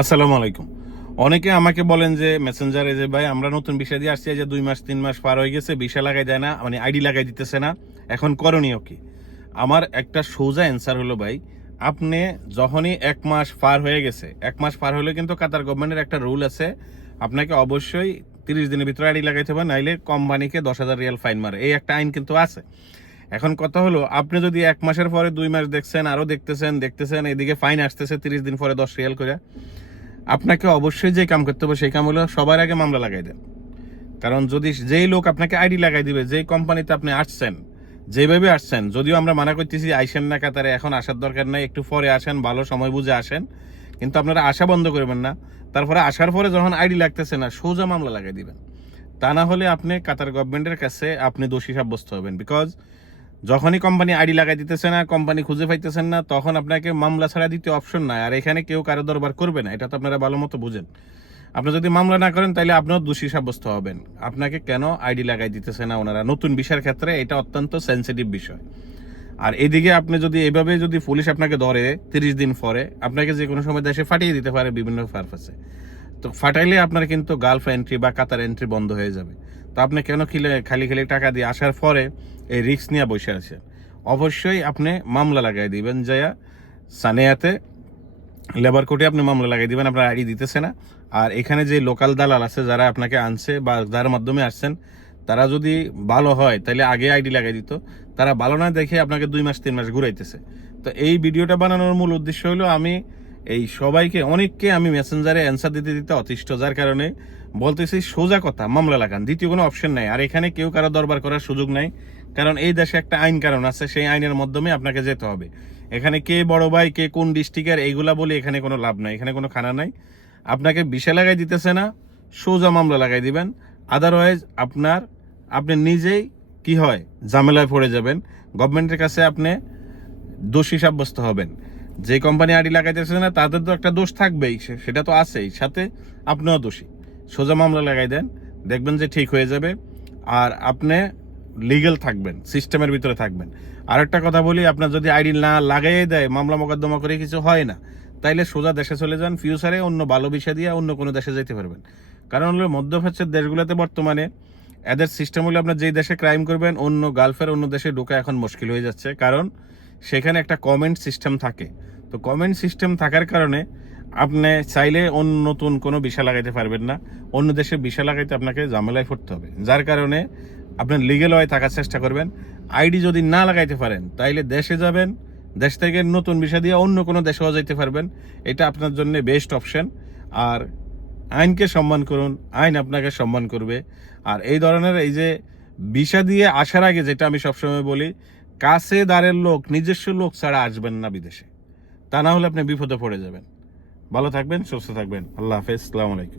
আসসালামু আলাইকুম। অনেকে আমাকে বলেন যে মেসেঞ্জারে যে, ভাই, আমরা নতুন বিষয় দিয়ে আসছি যে দুই মাস, তিন মাস পার হয়ে গেছে বিষয় লাগাই যায় না মানে আইডি লাগাই দিতেছে না। এখন করণীয় কি? আমার একটা সোজা অ্যান্সার হলো, ভাই, আপনি যখনই এক মাস পার হয়ে গেছে, এক মাস পার হলে কিন্তু কাতার গভর্নমেন্টের একটা রুল আছে, আপনাকে অবশ্যই তিরিশ দিনের ভিতরে আইডি লাগাইতে হবে, নাইলে কোম্পানিকে দশ হাজার রিয়াল ফাইন মারে। এই একটা আইন কিন্তু আছে। এখন কথা হলো, আপনি যদি এক মাসের পরে দুই মাস দেখছেন, আরও দেখতেছেন দেখতেছেন, এদিকে ফাইন আসতেছে তিরিশ দিন পরে দশ রিয়াল করে আপনাকে অবশ্যই যে কাম করতে হবে, সেই কাম হলো সবার আগে মামলা লাগাই দেন। কারণ যদি যেই লোক আপনাকে আইডি লাগাই দিবে, যেই কোম্পানিতে আপনি আসছেন, যেভাবে আসছেন, যদিও আমরা মানা করতেছি আইসেন না কাতারে, এখন আসার দরকার নাই, একটু পরে আসেন, ভালো সময় বুঝে আসেন, কিন্তু আপনারা আশা বন্ধ করবেন না। তারপরে আসার পরে যখন আইডি লাগতেছে না, সোজা মামলা লাগাই দিবেন। তা না হলে আপনি কাতার গভর্নমেন্টের কাছে আপনি দোষী সাব্যস্ত হবেন বিকজ যখনই কোম্পানি আইডি লাগাই দিতেছে না কোম্পানি খুঁজে পাইতেছেন না, তখন আপনাকে মামলা ছাড়া দিতে অপশন নাই। আর এখানে কেউ কারও দরবার করবে না, এটা তো আপনারা ভালো মতো বুঝেন। আপনি যদি মামলা না করেন তাহলে আপনিও দোষী সাব্যস্ত হবেন। আপনাকে কেন আইডি লাগাই দিতেছে না ওনারা? নতুন বিষয়ের ক্ষেত্রে এটা অত্যন্ত সেন্সিটিভ বিষয়। আর এদিকে আপনি যদি এভাবে যদি পুলিশ আপনাকে ধরে তিরিশ দিন পরে, আপনাকে যে কোনো সময় দেশে ফাটিয়ে দিতে পারে বিভিন্ন পারপাসে তো ফাটাইলে আপনার কিন্তু গালফ এন্ট্রি বা কাতার এন্ট্রি বন্ধ হয়ে যাবে। তো আপনি কেন খিলে খালি খালি টাকা দিয়ে আসার পরে এই রিস্ক নিয়ে বসে আছেন? অবশ্যই আপনি মামলা লাগাই দিবেন যাইয়া সানেয়াতে, লেবার কোর্টে আপনি মামলা লাগাই দিবেন, আপনার আইডি দিতেছে না। আর এখানে যে লোকাল দালাল আছে যারা আপনাকে আনছে বা যার মাধ্যমে আসছেন, তারা যদি ভালো হয়, তাহলে আগে আইডি লাগাই দিত। তারা ভালো না দেখে আপনাকে দুই মাস, তিন মাস ঘুরাইতেছে। তো এই ভিডিওটা বানানোর মূল উদ্দেশ্য হলো আমি এই সবাইকে, অনেককে আমি মেসেঞ্জারে অ্যান্সার দিতে দিতে অতিষ্ঠ, যার কারণে বলতেছি সোজা কথা, মামলা লাগান। দ্বিতীয় কোনো অপশন নাই। আর এখানে কেউ কারও দরবার করার সুযোগ নাই, কারণ এই দেশে একটা আইন কারণ আছে, সেই আইনের মাধ্যমে আপনাকে যেতে হবে। এখানে কে বড় ভাই, কে কোন ডিস্ট্রিক্টের এইগুলা বলে এখানে কোনো লাভ নাই, এখানে কোনো খানা নাই। আপনাকে বিষে লাগাই দিতেছে না, সোজা মামলা লাগাই দিবেন। আদারওয়াইজ আপনার, আপনি নিজেই কি হয়, ঝামেলায় পড়ে যাবেন। গভর্নমেন্টের কাছে আপনি দোষী সাব্যস্ত হবেন। যে কোম্পানি আইডি লাগাইতেছে না, তাদের তো একটা দোষ থাকবেই সেটা তো আছেই, সাথে আপনিও দোষী। সোজা মামলা লাগাই দেন, দেখবেন যে ঠিক হয়ে যাবে, আর আপনি লিগেল থাকবেন সিস্টেমের ভিতরে থাকবেন। আর একটা কথা বলি, আপনার যদি আইডি না লাগাই দেয়, মামলা মোকদ্দমা করে কিছু হয় না, তাইলে সোজা দেশে চলে যান ফিউচারে অন্য ভালো বিষয় দিয়ে অন্য কোনো দেশে যেতে পারবেন। কারণ হলো, মধ্যপ্রাচ্যের দেশগুলোতে বর্তমানে এদের সিস্টেম হলে, আপনার যেই দেশে ক্রাইম করবেন, অন্য গালফের অন্য দেশে ঢোকা এখন মুশকিল হয়ে যাচ্ছে। কারণ সেখানে একটা কমেন্ট সিস্টেম থাকে। তো কমেন্ট সিস্টেম থাকার কারণে আপনি চাইলে অন্য নতুন কোনো বিষয় লাগাইতে পারবেন না। অন্য দেশে বিষয় লাগাইতে আপনাকে ঝামেলায় পড়তে হবে। যার কারণে আপনি লিগেল হয়ে থাকার চেষ্টা করবেন। আইডি যদি না লাগাইতে পারেন, তাইলে দেশে যাবেন, দেশ থেকে নতুন বিষয় দিয়ে অন্য কোনো দেশেও যাইতে পারবেন। এটা আপনার জন্য বেস্ট অপশন আর আইনকে সম্মান করুন, আইন আপনাকে সম্মান করবে। আর এই ধরনের এই যে বিষা দিয়ে আসার আগে যেটা আমি সবসময় বলি, কাছে দাঁড়ের লোক, নিজস্ব লোক ছাড়া আসবেন না বিদেশে। তা না হলে আপনি বিপদে পড়ে যাবেন। ভালো থাকবেন, সুস্থ থাকবেন। আল্লাহ হাফেজ, সালাম আলাইকুম।